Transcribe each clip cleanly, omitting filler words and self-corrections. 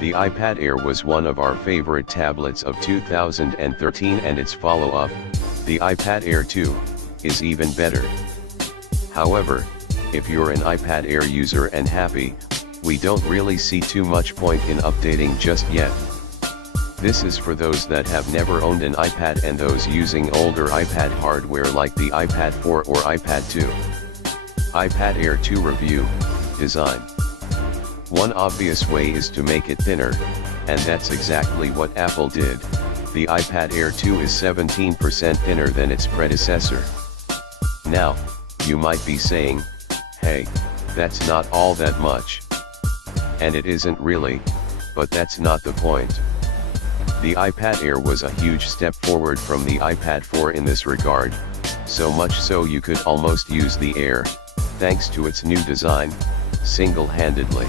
The iPad Air was one of our favorite tablets of 2013, and its follow-up, the iPad Air 2, is even better. However, if you're an iPad Air user and happy, we don't really see too much point in updating just yet. This is for those that have never owned an iPad and those using older iPad hardware like the iPad 4 or iPad 2. iPad Air 2 Review, Design. One obvious way is to make it thinner, and that's exactly what Apple did. The iPad Air 2 is 17% thinner than its predecessor. Now, you might be saying, hey, that's not all that much. And it isn't really, but that's not the point. The iPad Air was a huge step forward from the iPad 4 in this regard, so much so you could almost use the Air, thanks to its new design, single-handedly.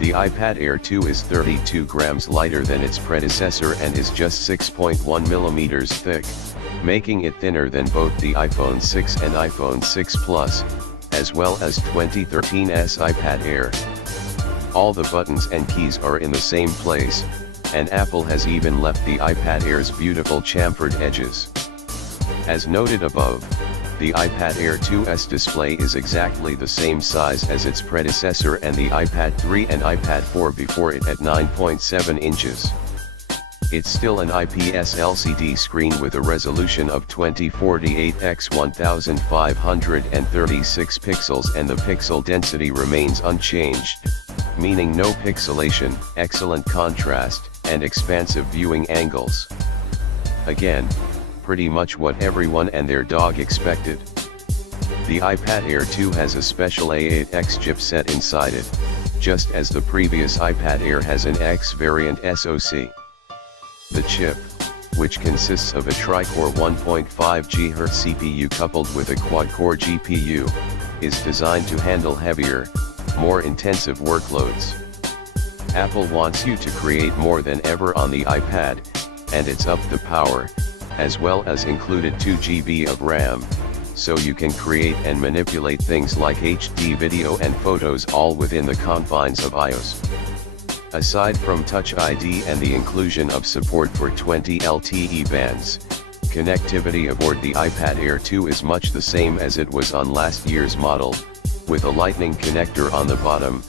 The iPad Air 2 is 32 grams lighter than its predecessor and is just 6.1 millimeters thick, making it thinner than both the iPhone 6 and iPhone 6 Plus, as well as 2013's iPad Air. All the buttons and keys are in the same place, and Apple has even left the iPad Air's beautiful chamfered edges. As noted above, the iPad Air 2's display is exactly the same size as its predecessor and the iPad 3 and iPad 4 before it at 9.7 inches. It's still an IPS LCD screen with a resolution of 2048 x 1536 pixels, and the pixel density remains unchanged, meaning no pixelation, excellent contrast, and expansive viewing angles. Again, pretty much what everyone and their dog expected. The iPad Air 2 has a special A8X chipset inside it, just as the previous iPad Air has an X variant SoC. The chip, which consists of a tri-core 1.5 GHz CPU coupled with a quad-core GPU, is designed to handle heavier, more intensive workloads. Apple wants you to create more than ever on the iPad, and it's upped the power, as well as included 2 GB of RAM, so you can create and manipulate things like HD video and photos all within the confines of iOS. Aside from Touch ID and the inclusion of support for 20 LTE bands, connectivity aboard the iPad Air 2 is much the same as it was on last year's model, with a Lightning connector on the bottom,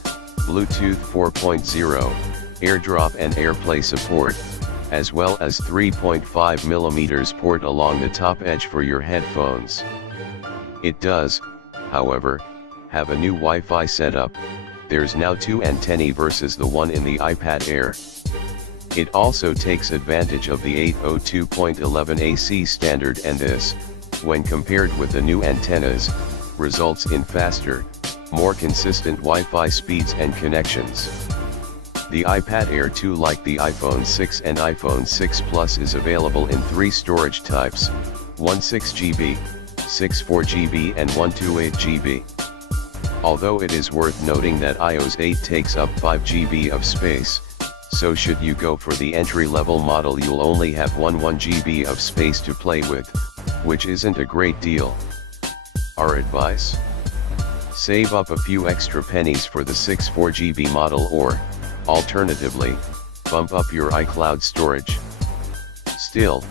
Bluetooth 4.0, AirDrop and AirPlay support, as well as 3.5mm port along the top edge for your headphones. It does, however, have a new Wi-Fi setup. There's now 2 antennae versus the one in the iPad Air. It also takes advantage of the 802.11 AC standard, and this, when compared with the new antennas, results in faster, more consistent Wi-Fi speeds and connections. The iPad Air 2, like the iPhone 6 and iPhone 6 Plus, is available in 3 storage types, 16GB, 64GB and 128GB. Although it is worth noting that iOS 8 takes up 5GB of space, so should you go for the entry-level model you'll only have 1GB of space to play with, which isn't a great deal. Our advice? Save up a few extra pennies for the 64GB model, or, alternatively, bump up your iCloud storage. Still,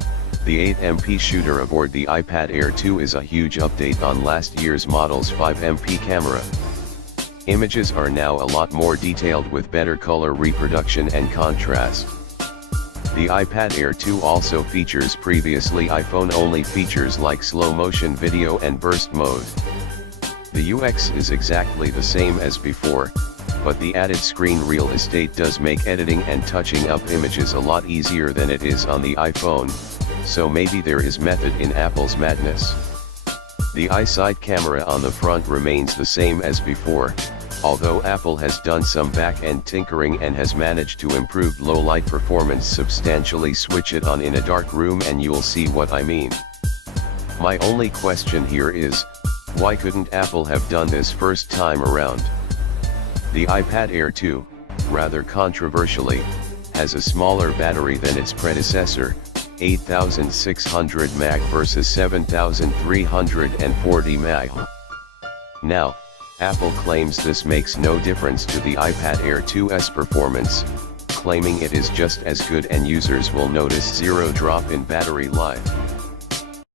the 8MP shooter aboard the iPad Air 2 is a huge update on last year's model's 5MP camera. Images are now a lot more detailed with better color reproduction and contrast. The iPad Air 2 also features previously iPhone-only features like slow-motion video and burst mode. The UX is exactly the same as before, but the added screen real estate does make editing and touching up images a lot easier than it is on the iPhone, so maybe there is method in Apple's madness. The iSight camera on the front remains the same as before, although Apple has done some back-end tinkering and has managed to improve low-light performance substantially. Switch it on in a dark room and you'll see what I mean. My only question here is, why couldn't Apple have done this first time around? The iPad Air 2, rather controversially, has a smaller battery than its predecessor, 8600 mAh versus 7340 mAh. Now, Apple claims this makes no difference to the iPad Air 2's performance, claiming it is just as good and users will notice zero drop in battery life.